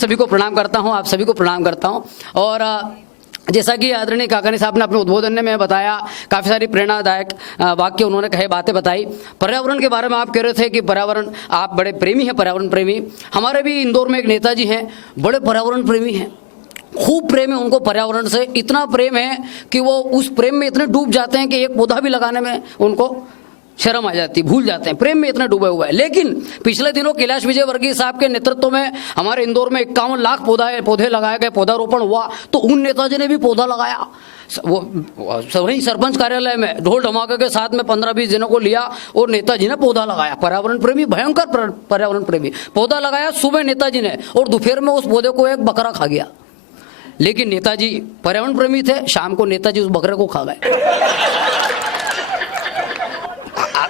सभी को प्रणाम करता हूं, आप सभी को प्रणाम करता हूं। और जैसा कि आदरणीय काकानी साहब ने अपने उद्बोधन में बताया, काफ़ी सारी प्रेरणादायक वाक्य उन्होंने कहे, बातें बताई। पर्यावरण के बारे में आप कह रहे थे कि पर्यावरण, आप बड़े प्रेमी हैं, पर्यावरण प्रेमी। हमारे भी इंदौर में एक नेताजी हैं, बड़े पर्यावरण प्रेमी हैं, खूब प्रेम है उनको पर्यावरण से। इतना प्रेम है कि वो उस प्रेम में इतने डूब जाते हैं कि एक पौधा भी लगाने में उनको शर्म आ जाती, भूल जाते हैं, प्रेम में इतना डूबे हुए हैं। लेकिन पिछले दिनों कैलाश विजयवर्गीय साहब के नेतृत्व में हमारे इंदौर में 51 लाख पौधे लगाए गए, पौधारोपण हुआ। तो उन नेताजी ने भी पौधा लगाया, वो वहीं सरपंच कार्यालय में ढोल ढमाके के साथ में 15-20 दिनों को लिया और नेताजी ने पौधा लगाया। पर्यावरण प्रेमी, भयंकर पर्यावरण प्रेमी, पौधा लगाया सुबह नेताजी ने, और दोपहर में उस पौधे को एक बकरा खा गया। लेकिन नेताजी पर्यावरण प्रेमी थे, शाम को नेताजी उस बकरे को खा गए।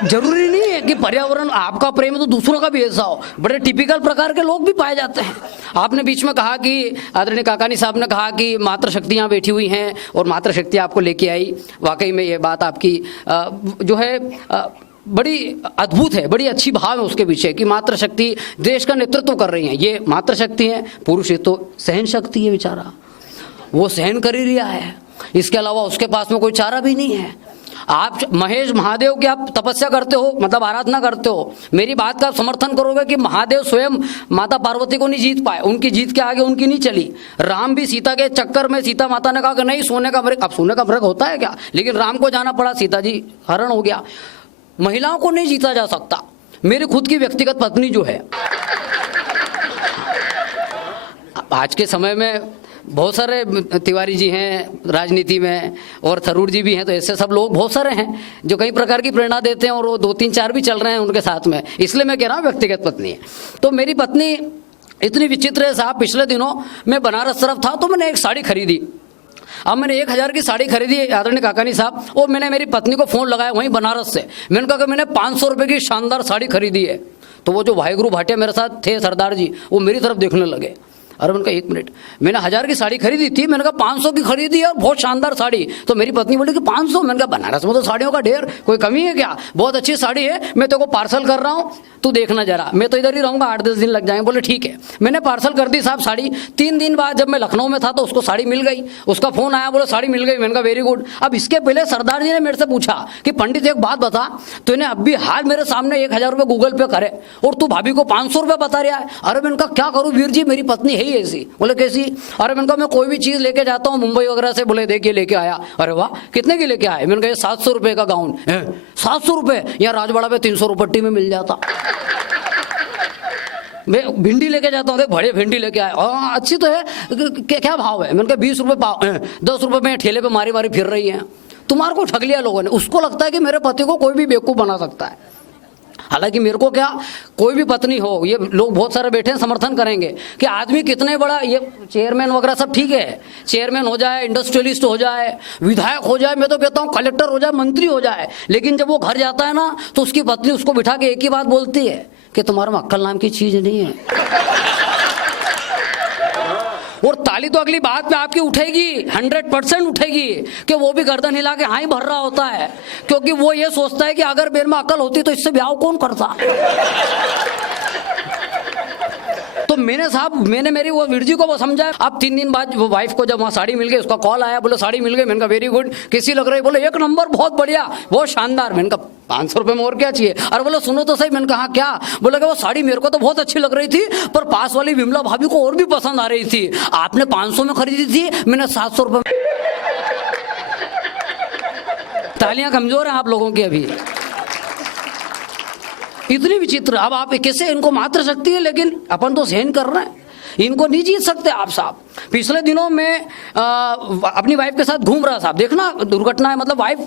जरूरी नहीं है कि पर्यावरण आपका प्रेम है तो दूसरों का भी ऐसा हो, बड़े टिपिकल प्रकार के लोग भी पाए जाते हैं। आपने बीच में कहा कि आदरणीय काकानी साहब ने कहा कि मातृशक्ति यहाँ बैठी हुई हैं और मातृशक्ति आपको लेके आई। वाकई में ये बात आपकी जो है बड़ी अद्भुत है, बड़ी अच्छी भाव है उसके पीछे कि मातृशक्ति देश का नेतृत्व कर रही हैं। ये मातृशक्ति है, पुरुष ये तो सहन शक्ति है, बेचारा वो सहन कर ही रहा है, इसके अलावा उसके पास में कोई चारा भी नहीं है। आप महेश महादेव की आप तपस्या करते हो, मतलब आराधना करते हो, मेरी बात का आप समर्थन करोगे कि महादेव स्वयं माता पार्वती को नहीं जीत पाए, उनकी जीत के आगे उनकी नहीं चली। राम भी सीता के चक्कर में, सीता माता ने कहा कि नहीं सोने का मृग, अब सोने का मृग होता है क्या, लेकिन राम को जाना पड़ा, सीता जी हरण हो गया। महिलाओं को नहीं जीता जा सकता। मेरी खुद की व्यक्तिगत पत्नी जो है, आज के समय में बहुत सारे तिवारी जी हैं राजनीति में और थरूर जी भी हैं, तो ऐसे सब लोग बहुत सारे हैं जो कई प्रकार की प्रेरणा देते हैं और वो 2-3-4 भी चल रहे हैं उनके साथ में, इसलिए मैं कह रहा हूँ व्यक्तिगत पत्नी है। तो मेरी पत्नी इतनी विचित्र है साहब, पिछले दिनों मैं बनारस तरफ था तो मैंने एक साड़ी खरीदी। अब मैंने 1000 की साड़ी खरीदी आदरणीय काकानी साहब, और मैंने मेरी पत्नी को फोन लगाया वहीं बनारस से, मैंने कहा कि मैंने 500 रुपये की शानदार साड़ी खरीदी है। तो वो जो वाहिगुरु भाटिया मेरे साथ थे सरदार जी, वो मेरी तरफ देखने लगे। अरे मैंने कहा 1 मिनट, मैंने 1000 की साड़ी खरीदी थी, मैंने कहा 500 की खरीदी और बहुत शानदार साड़ी। तो मेरी पत्नी बोली कि 500, मैंने कहा बनारस में तो साड़ियों का ढेर, कोई कमी है क्या, बहुत अच्छी साड़ी है, मैं तेरे को पार्सल कर रहा हूँ, तू देखना जरा, मैं तो इधर ही रहूँगा, 8-10 दिन लग जाएंगे। बोले ठीक है, मैंने पार्सल कर दी साहब साड़ी। 3 दिन बाद जब मैं लखनऊ में था तो उसको साड़ी मिल गई, उसका फोन आया, बोले साड़ी मिल गई। मैंने कहा वेरी गुड। अब इसके पहले सरदार जी ने मेरे से पूछा कि पंडित एक बात बता, तूने अभी हाल मेरे सामने 1000 रुपये गूगल पे करे और तू भाभी को 500 रुपये बता रहा है। अरे मैंने कहा क्या करूँ वीर जी, मेरी पत्नी है ही ऐसी। बोले कैसी? अरे मैंने कहा मैं कोई भी चीज लेके जाता हूँ मुंबई वगैरह से, बोले देखिए लेके आया। अरे वाह, कितने की लेके आए? मैंने कहा 700 रुपये का गाउन है। 700 रुपये? यहाँ राजवाड़ा पे 300 रुपट्टी में मिल जाता। मैं भिंडी लेके जाता हूँ, बड़े भिंडी लेके आए, हाँ अच्छी तो है, क्या भाव है? मैंने कहा 20 रुपये पाव, 10 रुपये में ठेले पे मारी मारी फिर रही है। तुम्हारे को ठग लिया लोगों ने। उसको लगता है कि मेरे पति को कोई भी बेवकूफ बना सकता है, हालांकि मेरे को क्या, कोई भी पत्नी हो, ये लोग बहुत सारे बैठे हैं समर्थन करेंगे कि आदमी कितने बड़ा, ये चेयरमैन वगैरह सब ठीक है, चेयरमैन हो जाए, इंडस्ट्रियलिस्ट हो जाए, विधायक हो जाए, मैं तो कहता हूँ कलेक्टर हो जाए, मंत्री हो जाए, लेकिन जब वो घर जाता है ना तो उसकी पत्नी उसको बिठा के एक ही बात बोलती है कि तुम्हारे में अक्ल नाम की चीज नहीं है। और ताली तो अगली बात में आपकी उठेगी, 100% उठेगी कि वो भी गर्दन हिला के हाँ ही भर रहा होता है, क्योंकि वो ये सोचता है कि अगर मेरे में अकल होती तो इससे ब्याह कौन करता। तो मैंने मेरी वो वीर जी को वो समझाया। अब 3 दिन बाद वो वाइफ को जब वहाँ साड़ी मिल गई, उसका कॉल आया, बोले साड़ी मिल गई। मैंने कहा वेरी गुड, कैसी लग रही? बोले 1 नंबर, बहुत बढ़िया, बहुत शानदार। मैंने कहा 500 रुपये में और क्या चाहिए? अरे बोले सुनो तो सही। मैंने कहा क्या? बोले कि वो साड़ी मेरे को तो बहुत अच्छी लग रही थी, पर पास वाली विमला भाभी को और भी पसंद आ रही थी। आपने 500 में खरीदी थी, मैंने 700 रुपये। तालियां कमजोर हैं आप लोगों की अभी, इतनी विचित्र। अब आप कैसे, इनको मातृशक्ति है लेकिन अपन तो सहन कर रहे हैं, इनको नहीं जीत सकते आप साहब। पिछले दिनों में अपनी वाइफ के साथ घूम रहा साहब, देखना दुर्घटना है, मतलब वाइफ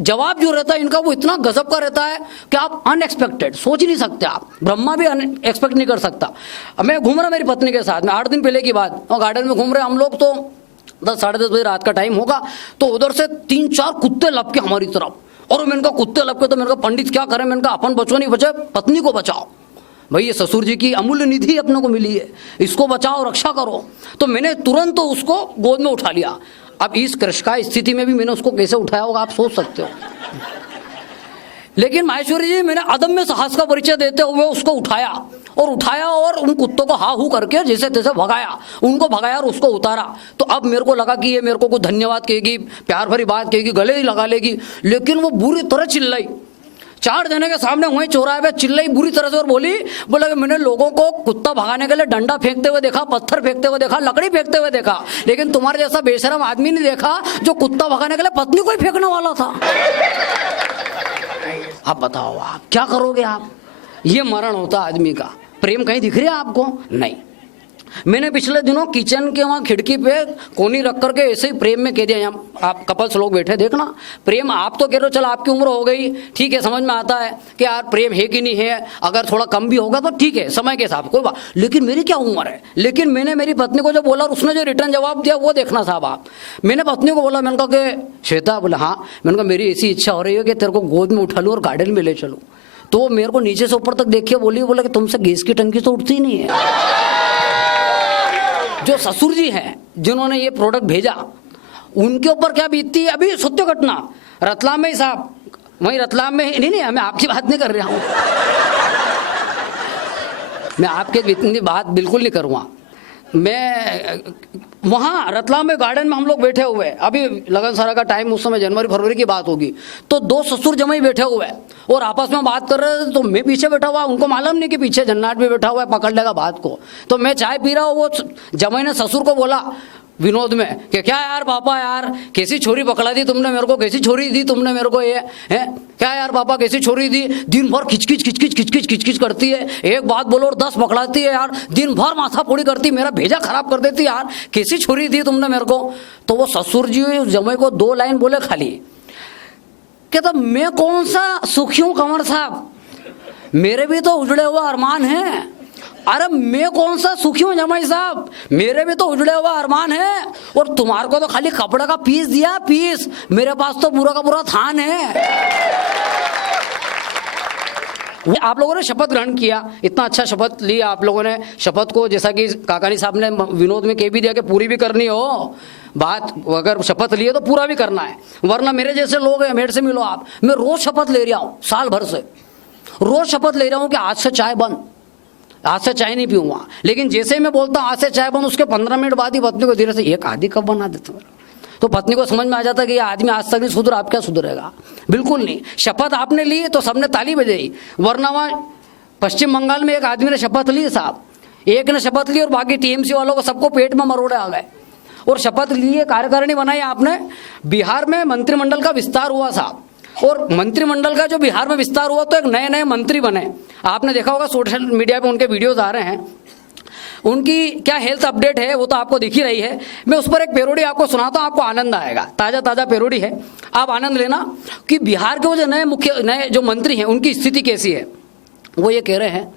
जवाब जो रहता है इनका वो इतना गजब का रहता है कि आप अनएक्सपेक्टेड सोच ही नहीं सकते, आप ब्रह्मा भी एक्सपेक्ट नहीं कर सकता। मैं घूम रहा मेरी पत्नी के साथ में 8 दिन पहले की बात, और गार्डन में घूम रहे हम लोग, तो 10-10:30 बजे रात का टाइम होगा, तो उधर से 3-4 कुत्ते लपके हमारी तरफ। और मैंने कहा कुत्ते लपके, तो मैंने कहा पंडित क्या करें? मैंने कहा अपन बचो नहीं बचे, पत्नी को बचाओ भाई, ये ससुर जी की अमूल्य निधि अपने को मिली है, इसको बचाओ, रक्षा करो। तो मैंने तुरंत तो उसको गोद में उठा लिया। अब इस कृष्ण स्थिति में भी मैंने उसको कैसे उठाया होगा आप सोच सकते हो। लेकिन माहेश्वरी जी, मैंने अदम्य साहस का परिचय देते हुए उसको उठाया और उठाया और उन कुत्तों को हा हू करके जैसे तैसे भगाया, उनको भगाया और उसको उतारा। तो अब मेरे को लगा कि ये मेरे को कुछ धन्यवाद कहेगी, प्यार भरी बात कहेगी, गले ही लगा लेगी, लेकिन वो बुरी तरह चिल्लाई। 4 जने के सामने वहीं चौराहे पे चिल्लाई बुरी तरह से और बोला कि मैंने लोगों को कुत्ता भगाने के लिए डंडा फेंकते हुए देखा, पत्थर फेंकते हुए देखा, लकड़ी फेंकते हुए देखा, लेकिन तुम्हारे जैसा बेशरम आदमी नहीं देखा जो कुत्ता भगाने के लिए पत्नी को ही फेंकने वाला था। आप बताओ, आप क्या करोगे? आप ये मरण होता आदमी का। प्रेम कहीं दिख रहा है आपको? नहीं। मैंने पिछले दिनों किचन के वहां खिड़की पे कोनी रख करके ऐसे ही प्रेम में कह दिया, यहाँ आप कपल्स लोग बैठे देखना, प्रेम आप तो कह रहे हो चल आपकी उम्र हो गई, ठीक है, समझ में आता है कि यार प्रेम है कि नहीं है, अगर थोड़ा कम भी होगा तो ठीक है समय के हिसाब कोई बात, लेकिन मेरी क्या उम्र है? लेकिन मैंने मेरी पत्नी को जो बोला और उसने जो रिटर्न जवाब दिया वो देखना साहब आप। मैंने पत्नी को बोला, मैंने कहा कि श्वेता, बोला हाँ, मैंने कहा मेरी ऐसी इच्छा हो रही है कि तेरे को गोद में उठा लूँ और गार्डन में ले चलूँ। तो वो मेरे को नीचे से ऊपर तक देखिए बोला कि तुमसे गैस की टंकी तो उठती नहीं है। जो ससुर जी हैं जिन्होंने ये प्रोडक्ट भेजा, उनके ऊपर क्या बीतती है? अभी सत्य घटना रतलाम में ही साहब, वहीं रतलाम में ही, नहीं मैं आपकी बात नहीं कर रहा हूं, मैं आपके इतनी बात बिल्कुल नहीं करूँगा। मैं वहाँ रतलाम में गार्डन में हम लोग बैठे हुए, अभी लगन सारा का टाइम, उस समय जनवरी फरवरी की बात होगी, तो 2 ससुर जमाई बैठे हुए और आपस में बात कर रहे थे। तो मैं पीछे बैठा हुआ, उनको मालूम नहीं कि पीछे जन्नाट भी बैठा हुआ है, पकड़ लेगा बात को। तो मैं चाय पी रहा हूँ, वो जमाई ने ससुर को बोला विनोद में कि क्या यार पापा, यार कैसी छोरी पकड़ा दी तुमने मेरे को, कैसी छोरी दी तुमने मेरे को, ये है क्या यार पापा, कैसी छोरी दी, दिन भर खिचकिच करती है, एक बात बोलो और 10 पकड़ाती है यार, दिन भर माथा फोड़ी करती, मेरा भेजा खराब कर देती यार, कैसी छोरी दी तुमने मेरे को। तो वो ससुर जी जमाई को 2 लाइन बोले खाली, कहता मैं कौन सा सुखी हूं कंवर साहब, मेरे भी तो उजड़े हुए अरमान हैं। अरे मैं कौन सा सुखी हूं जमाई साहब, मेरे भी तो उजड़े हुआ अरमान है, और तुम्हारे को तो खाली कपड़े का पीस दिया, पीस, मेरे पास तो पूरा का पूरा थान है। आप लोगों ने शपथ ग्रहण किया, इतना अच्छा शपथ लिया आप लोगों ने, शपथ को जैसा कि काकानी साहब ने विनोद में कह भी दिया कि पूरी भी करनी हो बात, अगर शपथ लिए तो पूरा भी करना है, वरना मेरे जैसे लोग हैं, मेरे से मिलो आप, मैं रोज शपथ ले रहा हूं, साल भर से रोज शपथ ले रहा हूं कि आज से चाय बंद, आज से चाय नहीं पीऊंगा। लेकिन जैसे ही मैं बोलता हूँ आज से चाय बंद, उसके 15 मिनट बाद ही पत्नी को धीरे से एक आधी कप बना देता हूँ, तो पत्नी को समझ में आ जाता है कि ये आदमी आज तक नहीं सुधरा, आप क्या सुधरेगा? बिल्कुल नहीं। शपथ आपने ली तो सबने ताली बजाई, वरना वहाँ पश्चिम बंगाल में एक आदमी ने शपथ ली साहब, एक ने शपथ ली और बाकी टीएमसी वालों को सबको पेट में मरोड़े आ गए, और शपथ लिए कार्यकारिणी बनाई आपने। बिहार में मंत्रिमंडल का विस्तार हुआ साहब, और मंत्रिमंडल का जो बिहार में विस्तार हुआ तो एक नए नए मंत्री बने, आपने देखा होगा सोशल मीडिया पे उनके वीडियोस आ रहे हैं, उनकी क्या हेल्थ अपडेट है वो तो आपको दिख ही रही है। मैं उस पर एक पैरोडी आपको सुनाता हूं, आपको आनंद आएगा, ताजा ताजा पैरोडी है, आप आनंद लेना कि बिहार के वो जो नए जो मंत्री हैं उनकी स्थिति कैसी है। वो ये कह रहे हैं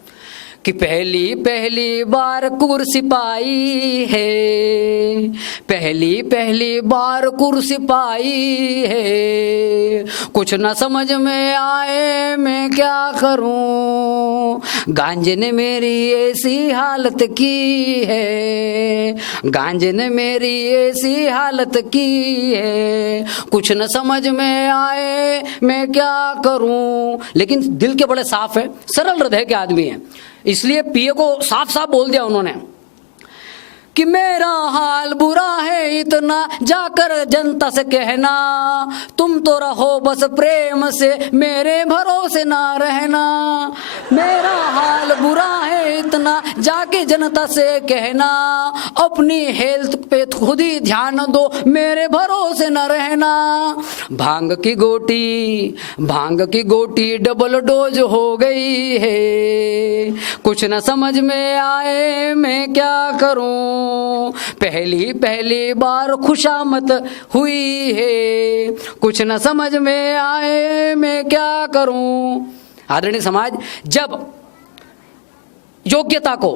कि पहली पहली बार कुर्सी पाई है, पहली पहली बार कुर्सी पाई है, कुछ न समझ में आए मैं क्या करूं, गांजे ने मेरी ऐसी हालत की है, गांजे ने मेरी ऐसी हालत की है, कुछ न समझ में आए मैं क्या करूं। लेकिन दिल के बड़े साफ है, सरल हृदय के आदमी है, इसलिए पीए को साफ साफ बोल दिया उन्होंने कि मेरा हाल बुरा है इतना, जाकर जनता से कहना, तुम तो रहो बस प्रेम से मेरे भरोसे ना रहना, मेरा हाल बुरा है इतना, जाके जनता से कहना, अपनी हेल्थ पे खुद ही ध्यान दो मेरे भरोसे न रहना, भांग की गोटी डबल डोज हो गई है, कुछ न समझ में आए मैं क्या करूं, पहली पहली बार खुशामद हुई है, कुछ न समझ में आए मैं क्या करूं। आदरणीय समाज, जब योग्यता को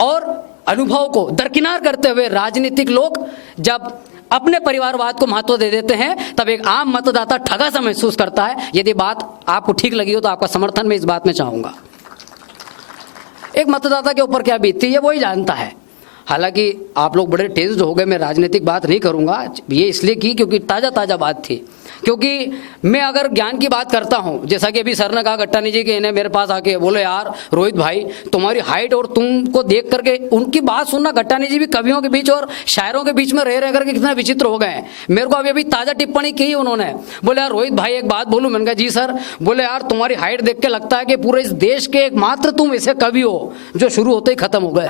और अनुभव को दरकिनार करते हुए राजनीतिक लोग जब अपने परिवारवाद को महत्व दे देते हैं, तब एक आम मतदाता ठगा सा महसूस करता है। यदि बात आपको ठीक लगी हो तो आपका समर्थन मैं इस बात में चाहूंगा। एक मतदाता के ऊपर क्या बीतती है वही जानता है। हालांकि आप लोग बड़े टेंस्ड हो गए, मैं राजनीतिक बात नहीं करूंगा, ये इसलिए की क्योंकि ताज़ा ताज़ा बात थी। क्योंकि मैं अगर ज्ञान की बात करता हूं, जैसा कि अभी सर ने कहा गट्टानी जी के, इन्हें मेरे पास आके बोले यार रोहित भाई तुम्हारी हाइट और तुमको देख करके, उनकी बात सुनना, गट्टानी जी भी कवियों के बीच और शायरों के बीच में रह रह करके कितना विचित्र हो गए हैं। मेरे को अभी ताज़ा टिप्पणी की उन्होंने, बोले यार रोहित भाई एक बात बोलूं। मैंने कहा जी सर। बोले यार तुम्हारी हाइट देख के लगता है कि पूरे इस देश के एकमात्र तुम ऐसे कवि हो जो शुरू होते ही खत्म हो गए।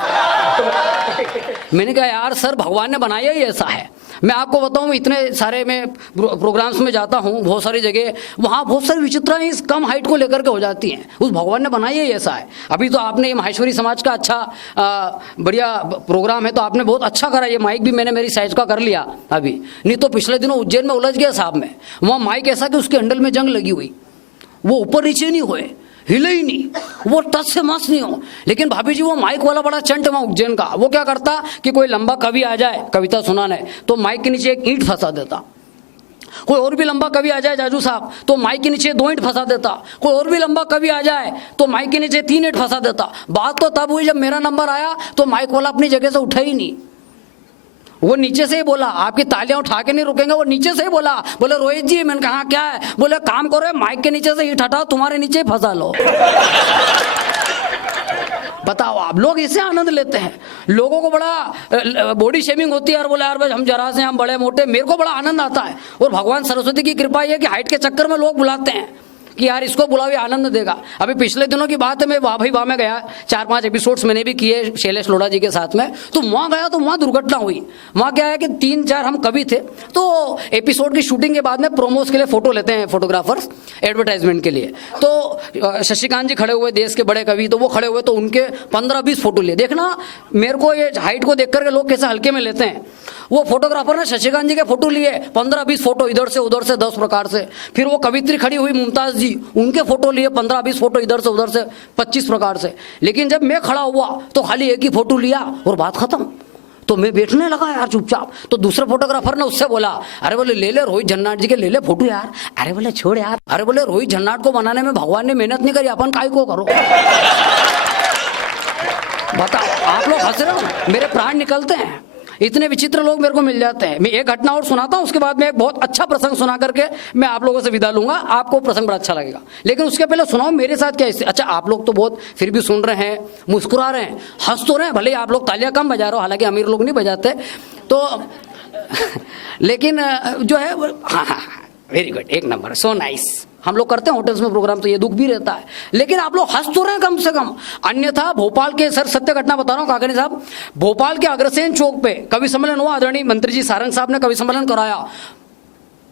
मैंने कहा यार सर भगवान ने बनाया ही ऐसा है। मैं आपको बताऊं, इतने सारे मैं प्रोग्राम्स में जाता हूं, बहुत सारी जगह, वहां बहुत सारी विचित्रताएं इस कम हाइट को लेकर के हो जाती हैं। उस भगवान ने बनाया ही ऐसा है। अभी तो आपने ये माहेश्वरी समाज का अच्छा बढ़िया प्रोग्राम है, तो आपने बहुत अच्छा करा। ये माइक भी मैंने मेरी साइज का कर लिया अभी, नहीं तो पिछले दिनों उज्जैन में उलझ गया साहब में। वहां माइक ऐसा कि उसके हैंडल में जंग लगी हुई, वो ऊपर नीचे नहीं हुए, हिले ही नहीं, वो टच से मस नहीं हो। लेकिन भाभी जी वो माइक वाला बड़ा चंट वहां उज्जैन का, वो क्या करता कि कोई लंबा कवि आ जाए कविता सुनाने तो माइक के नीचे एक ईंट फंसा देता। कोई और भी लंबा कवि आ जाए जाजू साहब तो माइक के नीचे 2 ईंट फंसा देता। कोई और भी लंबा कवि आ जाए तो माइक के नीचे 3 ईंट फंसा देता। बात तो तब हुई जब मेरा नंबर आया तो माइक वाला अपनी जगह से उठा ही नहीं। वो नीचे से ही बोला, आपकी तालियां उठा के नहीं रुकेंगे, वो नीचे से ही बोला, बोले रोहित जी। मैंने कहा क्या है? बोले काम करो माइक के नीचे से ईंट हटाओ, तुम्हारे नीचे ही फंसा लो। बताओ आप, लोग इससे आनंद लेते हैं। लोगों को बड़ा बॉडी शेमिंग होती है और बोले यार भाई हम जरा से, हम बड़े मोटे। मेरे को बड़ा आनंद आता है और भगवान सरस्वती की कृपा ये है कि हाइट के चक्कर में लोग बुलाते हैं कि यार इसको बुलाओ, ये आनंद देगा। अभी पिछले दिनों की बात है, मैं वाह भाई वाह में गया, 4-5 एपिसोड्स मैंने भी किए शैलेश लोढ़ा जी के साथ में। तो वहाँ गया तो वहाँ दुर्घटना हुई। वहाँ क्या है कि 3-4 हम कवि थे, तो एपिसोड की शूटिंग के बाद में प्रोमोस के लिए फोटो लेते हैं फोटोग्राफर्स, एडवर्टाइजमेंट के लिए। तो शशिकांत जी खड़े हुए, देश के बड़े कवि, तो वो खड़े हुए, तो उनके 15-20 फोटो लिए। देखना मेरे को ये हाइट को देख करके लोग कैसे हल्के में लेते हैं। वो फोटोग्राफर ने शशिकांत जी के फोटो लिए, 15-20 फोटो, इधर से उधर से 10 प्रकार से। फिर वो कवित्री खड़ी हुई मुमताज जी, उनके फोटो लिए 15-20 फोटो, इधर से उधर से 25 प्रकार से। लेकिन जब मैं खड़ा हुआ तो खाली एक ही फोटो लिया और बात खत्म। तो मैं बैठने लगा यार चुपचाप। तो दूसरे फोटोग्राफर ने उससे बोला, अरे बोले ले ले रोहित जन्नाट जी के ले ले फोटो यार। अरे बोले छोड़ यार। अरे बोले रोहित जन्नाट को बनाने में भगवान ने मेहनत नहीं करी, अपन काय को करो। बताओ, आप लोग हंस रहे हो, मेरे प्राण निकलते हैं। इतने विचित्र लोग मेरे को मिल जाते हैं। मैं एक घटना और सुनाता हूं, उसके बाद मैं एक बहुत अच्छा प्रसंग सुना करके मैं आप लोगों से विदा लूंगा। आपको प्रसंग बड़ा अच्छा लगेगा, लेकिन उसके पहले सुनाओ मेरे साथ क्या। अच्छा, आप लोग तो बहुत फिर भी सुन रहे हैं, मुस्कुरा रहे हैं, हंस तो रहे हैं। भले आप लोग तालियां कम बजा रहे हो, हालांकि अमीर लोग नहीं बजाते तो लेकिन जो है हाँ, वेरी गुड, एक नंबर, सो नाइस। हम लोग करते हैं होटल्स में प्रोग्राम, तो ये दुख भी रहता है, लेकिन आप लोग हंस तो रहे हैं कम से कम। अन्यथा भोपाल के, सर सत्य घटना बता रहा हूँ काकनी साहब, भोपाल के अग्रसेन चौक पे कवि सम्मेलन हुआ। आदरणीय मंत्री जी सारंग साहब ने कवि सम्मेलन कराया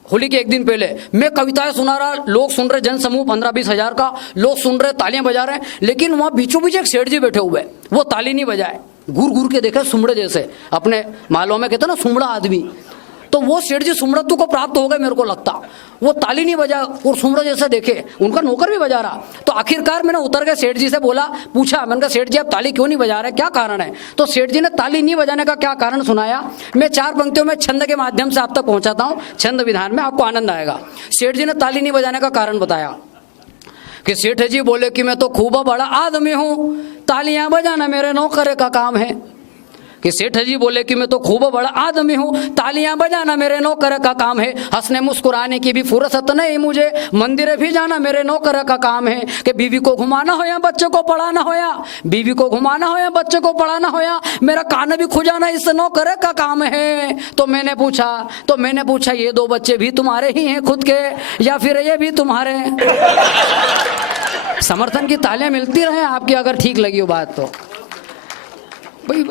होली के एक दिन पहले। मैं कविताएं सुना रहा, लोग सुन रहे, जन समूह 15-20 हजार का, लोग सुन रहे, तालियां बजा रहे हैं। लेकिन वहां बीचों बीच एक सेठ जी बैठे हुए, वो ताली नहीं बजाए, घूर घूर के देखे सुमड़े जैसे, अपने मालों में कहते ना सुमड़ा आदमी। तो वो सेठ जी सुमड़त्व को प्राप्त हो गए, मेरे को लगता। वो ताली नहीं बजा और सुमड़ा जैसे देखे, उनका नौकर भी बजा रहा। तो आखिरकार मैंने उतर के सेठ जी से बोला, पूछा, मैंने कहा सेठ जी आप ताली क्यों नहीं बजा रहे, क्या कारण है? तो सेठ जी ने ताली नहीं बजाने का क्या कारण सुनाया। मैं 4 पंक्तियों में छंद के माध्यम से आप तक पहुंचाता हूं, छंद विधान में, आपको आनंद आएगा। सेठ जी ने ताली नहीं बजाने का कारण बताया कि सेठ जी बोले कि मैं तो खूब बड़ा आदमी हूं, तालियां बजाना मेरे नौकर का काम है। कि सेठ जी बोले कि मैं तो खूब बड़ा आदमी हूँ, तालियां बजाना मेरे नौकर का काम है। हंसने मुस्कुराने की भी फुर्सत नहीं मुझे, मंदिर भी जाना मेरे नौकर का काम है। कि बीवी को घुमाना हो या बच्चों को पढ़ाना हो, या बीवी को घुमाना हो या बच्चों को पढ़ाना हो, या मेरा कान भी खुजाना इस नौकर का काम है। तो मैंने पूछा ये 2 बच्चे भी तुम्हारे ही हैं खुद के, या फिर ये भी तुम्हारे? समर्थन की तालियां मिलती रहे आपकी, अगर ठीक लगी हो बात तो। भाई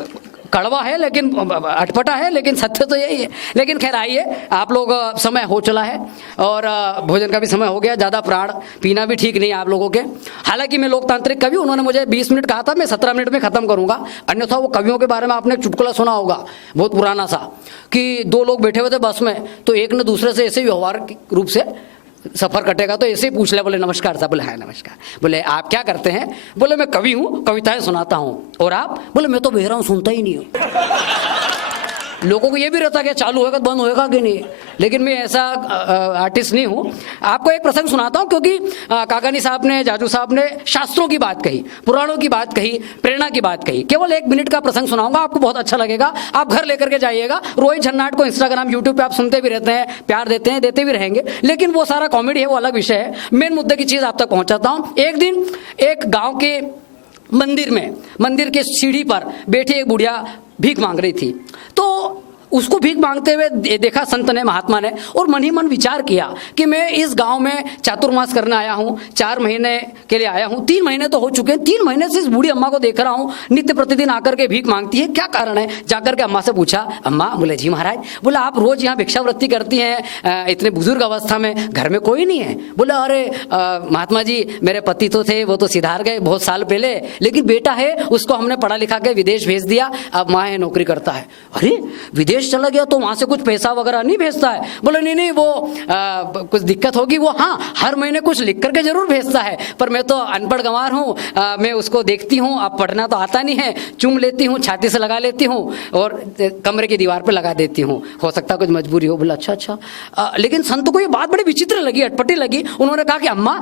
कड़वा है लेकिन अटपटा है, लेकिन सत्य तो यही है। लेकिन खैर आइए, आप लोग, समय हो चला है और भोजन का भी समय हो गया, ज़्यादा प्राण पीना भी ठीक नहीं है आप लोगों के। हालांकि मैं लोकतांत्रिक कवि, उन्होंने मुझे 20 मिनट कहा था, मैं 17 मिनट में ख़त्म करूंगा। अन्यथा वो कवियों के बारे में आपने एक चुटकुला सुना होगा बहुत पुराना सा, कि 2 लोग बैठे हुए थे बस में, तो एक ने दूसरे से ऐसे व्यवहार रूप से, सफर कटेगा तो ऐसे ही पूछ लिया, बोले नमस्कार साहब। बोले हाँ नमस्कार। बोले आप क्या करते हैं? बोले मैं कवि हूँ, कविताएं सुनाता हूँ। और आप? बोले मैं तो बहरा हूँ, सुनता ही नहीं हूँ। लोगों को ये भी रहता है कि चालू होगा तो बंद होगा कि नहीं, लेकिन मैं ऐसा आर्टिस्ट नहीं हूँ। आपको एक प्रसंग सुनाता हूँ, क्योंकि काकानी साहब ने, जाजू साहब ने शास्त्रों की बात कही, पुराणों की बात कही, प्रेरणा की बात कही। केवल 1 मिनट का प्रसंग सुनाऊंगा, आपको बहुत अच्छा लगेगा, आप घर लेकर के जाइएगा। रोहित झन्नाट को इंस्टाग्राम, यूट्यूब पे आप सुनते भी रहते हैं, प्यार देते हैं, देते भी रहेंगे, लेकिन वो सारा कॉमेडी है, वो अलग विषय है। मेन मुद्दे की चीज आप तक पहुंचाता हूं। एक दिन एक गांव के मंदिर के सीढ़ी पर बैठी एक बुढ़िया भीख मांग रही थी। तो उसको भीख मांगते हुए देखा संत ने, महात्मा ने, और मन ही मन विचार किया कि मैं इस गांव में चातुर्मास करने आया हूं, 4 महीने के लिए आया हूं, 3 महीने तो हो चुके हैं, 3 महीने से इस बूढ़ी अम्मा को देख रहा हूं, नित्य प्रतिदिन आकर के भीख मांगती है, क्या कारण है? जाकर के अम्मा से पूछा। अम्मा बोले, जी महाराज। बोला, आप रोज यहाँ भिक्षावृत्ति करती हैं, इतने बुजुर्ग अवस्था में, घर में कोई नहीं है? बोला, अरे महात्मा जी, मेरे पति तो थे, वो तो सिधार गए बहुत साल पहले, लेकिन बेटा है, उसको हमने पढ़ा लिखा के विदेश भेज दिया, अब माँ है, नौकरी करता है। अरे विदेश चला गया तो वहां से कुछ पैसा वगैरह नहीं भेजता है? बोले, नहीं वो कुछ दिक्कत होगी, वो हाँ हर महीने कुछ लिख करके जरूर भेजता है, पर मैं तो अनपढ़ गंवार हूँ, मैं उसको देखती हूँ, अब पढ़ना तो आता नहीं है, चूम लेती हूँ, छाती से लगा लेती हूँ और कमरे की दीवार पे लगा देती हूँ, हो सकता है कुछ मजबूरी हो। बोला, अच्छा। लेकिन संत को ये बात बड़ी विचित्र लगी, अटपटी लगी। उन्होंने कहा कि अम्मा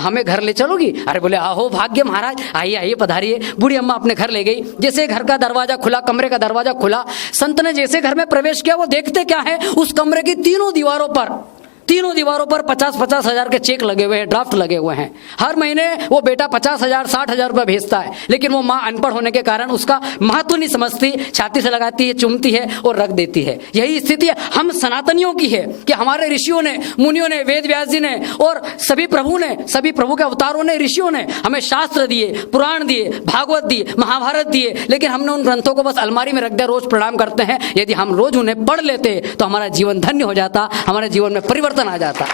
हमें घर ले चलोगी? अरे बोले, आहो भाग्य महाराज, आइए पधारिए। बूढ़ी अम्मा अपने घर ले गई। जैसे घर का दरवाजा खुला, कमरे का दरवाजा खुला, संत ने जैसे घर में प्रवेश किया, वो देखते क्या है, उस कमरे की तीनों दीवारों पर 50-50 हजार के चेक लगे हुए हैं, ड्राफ्ट लगे हुए हैं। हर महीने वो बेटा 50,000 60,000 रुपये भेजता है, लेकिन वो माँ अनपढ़ होने के कारण उसका महत्व नहीं समझती, छाती से लगाती है, चुमती है और रख देती है। यही स्थिति हम सनातनियों की है कि हमारे ऋषियों ने, मुनियों ने, वेद व्यास जी ने और सभी प्रभु के अवतारों ने, ऋषियों ने हमें शास्त्र दिए, पुराण दिए, भागवत दिए, महाभारत दिए, लेकिन हमने उन ग्रंथों को बस अलमारी में रख दिया, रोज प्रणाम करते हैं। यदि हम रोज उन्हें पढ़ लेते तो हमारा जीवन धन्य हो जाता, हमारे जीवन में परिवर्तन आ जाता।